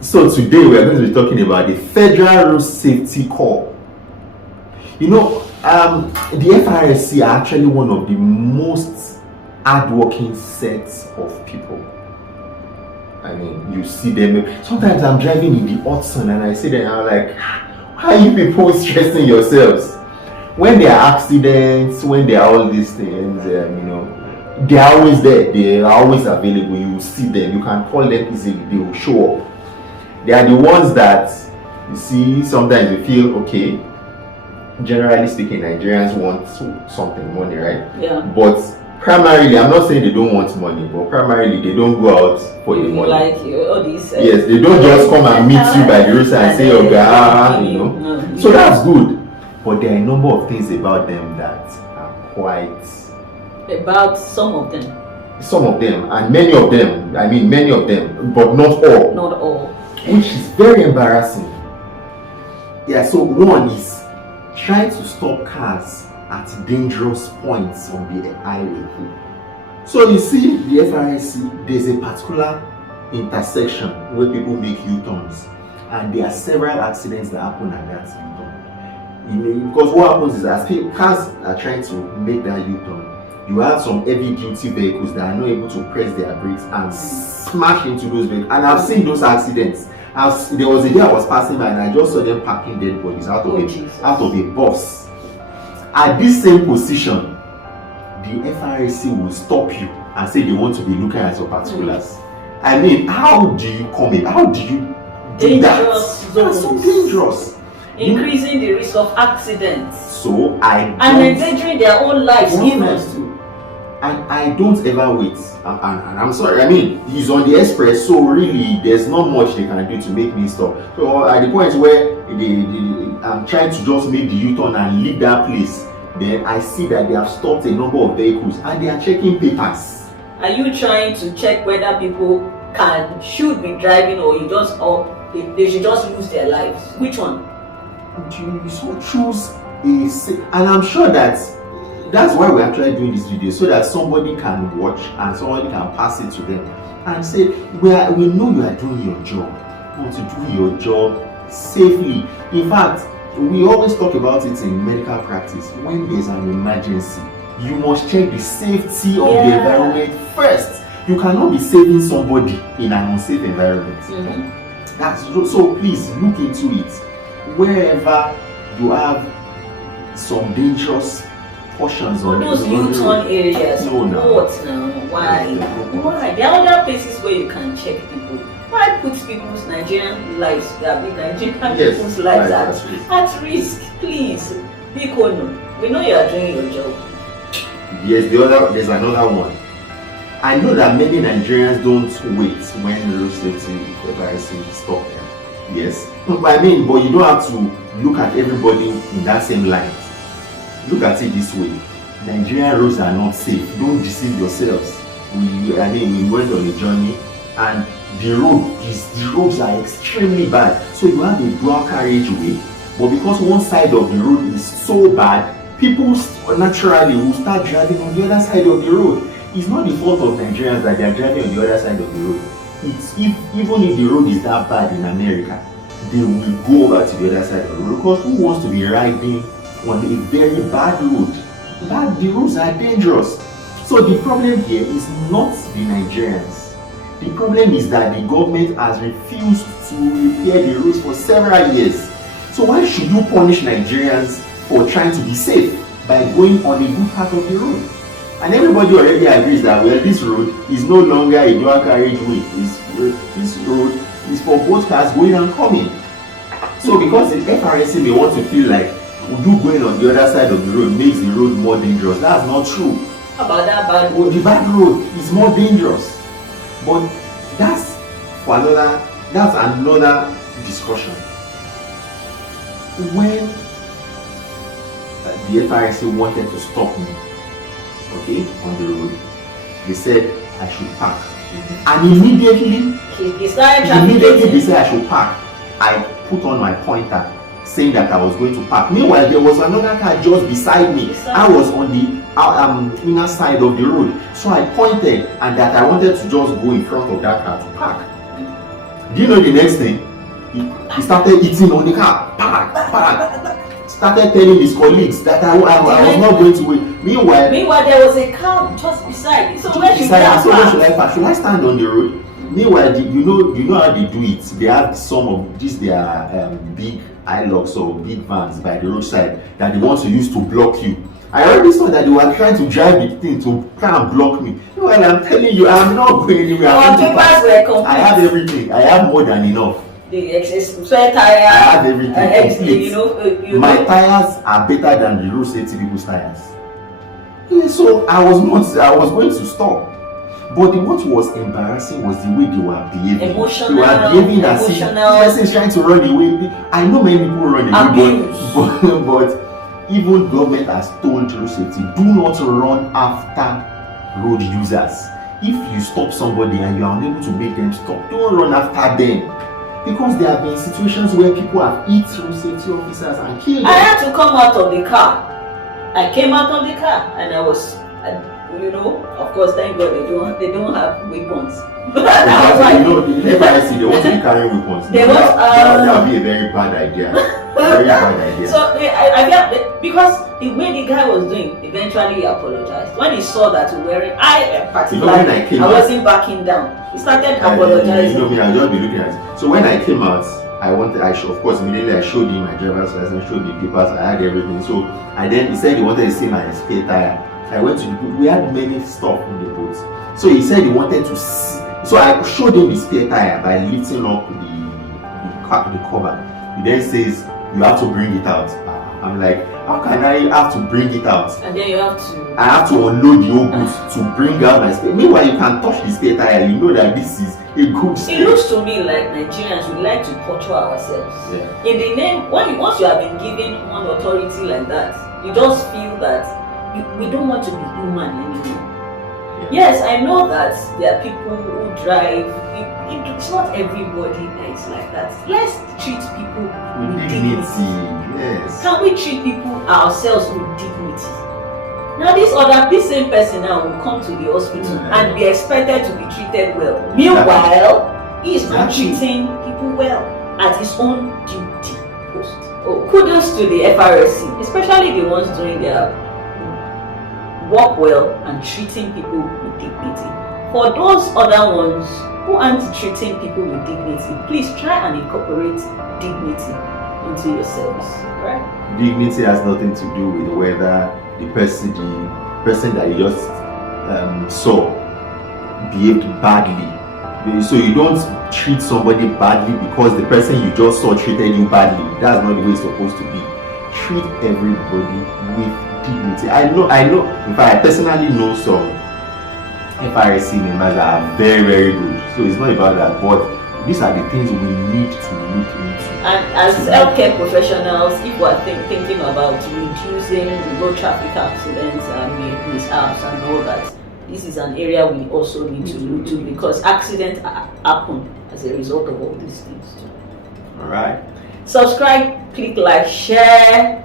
So today we are going to be talking about the Federal Road Safety Corps. You know, the FRSC are actually one of the most hardworking sets of people. I mean, you see them. Sometimes I'm driving in the hot sun and I see them. I'm like, why are you people stressing yourselves? When there are accidents, when there are all these things, they are always there. They are always available. You will see them. You can call them easily. They will show up. They are the ones that you see. Sometimes you feel okay. Generally speaking, Nigerians want something, money, right? Yeah. But primarily, I'm not saying they don't want money, but primarily they don't go out for the money. Like all these. Yes, they don't just come and meet you by the roadside and say, "Oh, God," So that's good. But there are a number of things about them that are quite. About some of them. Some of them, and many of them. I mean, many of them, but not all. Not all. Which is very embarrassing. Yeah. So one is trying to stop cars at dangerous points on the highway. So you see, the FRSC, there's a particular intersection where people make U-turns, and there are several accidents that happen at that U-turn. Because what happens is, as cars are trying to make that U-turn, you have some heavy-duty vehicles that are not able to press their brakes and smash into those vehicles. And I've seen those accidents. There was a day I was passing by and I just saw them packing dead bodies out of a bus. At this same position, the FRSC will stop you and say they want to be looking at your particulars. I mean, how do you come in? How do you do that? That's so dangerous. Increasing the risk of accidents. So and endangering their own lives even. And I don't ever wait. And I'm sorry, I mean, he's on the express, so really there's not much they can do to make me stop. So at the point where I'm trying to just make the U-turn and leave that place, then I see that they have stopped a number of vehicles and they are checking papers. Are you trying to check whether people should be driving, or they should just lose their lives? Which one? You should choose and I'm sure that's why we're actually doing this video, so that somebody can watch and somebody can pass it to them and say, we know you are doing your job. You want to do your job safely. In fact, we always talk about it in medical practice. When there's an emergency, you must check the safety of the environment first. You cannot be saving somebody in an unsafe environment. So please look into it. Wherever you have some dangerous portions on those U-turn areas. What now? Why? There are other places where you can check people. Why put people's Nigerian lives, people's lives at risk? Please, be cool. We know you are doing your job. Yes, there's another one. I know that many Nigerians don't wait when road safety FRSC stop them. Yes, but you don't have to look at everybody in that same line. Look at it this way: Nigerian roads are not safe. Don't deceive yourselves. We went on a journey, and the roads are extremely bad. So you have a dual carriageway, but because one side of the road is so bad, people naturally will start driving on the other side of the road. It's not the fault of Nigerians that they are driving on the other side of the road. Even if the road is that bad in America, they will go over to the other side of the road, because who wants to be riding on a very bad road? The roads are dangerous. So the problem here is not the Nigerians. The problem is that the government has refused to repair the roads for several years. So why should you punish Nigerians for trying to be safe by going on a good part of the road? And everybody already agrees that, well, this road is no longer a dual carriageway. This road is for both cars going and coming. So because the FRSC may want to feel like you going on the other side of the road makes the road more dangerous. That's not true. How about that bad road? The bad road is more dangerous. But that's another discussion. When the FRSC wanted to stop me, on the road, they said I should park. And immediately they said I should park, I put on my pointer saying that I was going to park. Meanwhile, there was another car just beside me. I was on the inner side of the road. So I pointed and that I wanted to just go in front of that car to park. Do you know the next thing? He started eating on the car. Started telling his colleagues that I was not going to wait. Meanwhile, there was a car just beside. So where should I park? Should I stand on the road? Meanwhile, you know how they do it. They have some of these their big iLocks or big vans by the roadside that they want to use to block you. I already saw that they were trying to drive the thing to try and block me. Well, I'm telling you, I'm not going anywhere. Our papers were complete. I have everything. I have more than enough. The spare tire. I have everything. My tires are better than the road safety people's tires. Yeah, so I was going to stop. But what was embarrassing was the way they were behaving. Emotional. They were behaving as if this person is trying to run away. I know many people run away, but even government has told road safety, do not run after road users. If you stop somebody and you are unable to make them stop, don't run after them. Because there have been situations where people have hit road safety officers and killed them. I had to come out of the car. I came out of the car and I was, of course, thank God they don't have weapons. The FRSC, they want to be carrying weapons. That would be a very bad idea. Very bad idea. So I got because the way the guy was doing, eventually he apologized. When he saw that we were wearing, I wasn't backing down. He started apologizing. Me, I'll just be looking at it. So when I came out, of course, immediately I showed him my driver's license, showed the papers, I had everything. So he said he wanted to see my spare tire. I went to the boot. We had many stuff in the boot. So he said he wanted to see. So I showed him the spare tire by lifting up the cover. He then says, you have to bring it out. I'm like, how can I have to bring it out? And then I have to unload the whole boot to bring out my spare. Meanwhile, you can touch the spare tire. You know that this is a good spare. It looks to me like Nigerians, we like to portray ourselves. Yeah. In the name, once you have been given one authority like that, you just feel that we don't want to be human anymore. Yes, I know that there are people who drive. It's not everybody that is like that. Let's treat people with dignity. Yes. Can we treat people ourselves with dignity? Now this same person now will come to the hospital and be expected to be treated well. Meanwhile, he is not treating people well at his own duty post. Oh, kudos to the FRSC, especially the ones doing their work well and treating people with dignity. For those other ones who aren't treating people with dignity, please try and incorporate dignity into your service. Right? Dignity has nothing to do with whether the person that you just saw behaved badly. So you don't treat somebody badly because the person you just saw treated you badly. That's not the way it's supposed to be. Treat everybody with dignity. I know. In fact, I personally know some FRSC members that are very, very good. So it's not about that, but these are the things we need to look into. And as healthcare professionals, if we are thinking about reducing road traffic accidents and mishaps and all that, this is an area we also need to look to because accidents happen as a result of all these things too. All right. Subscribe, click like, share.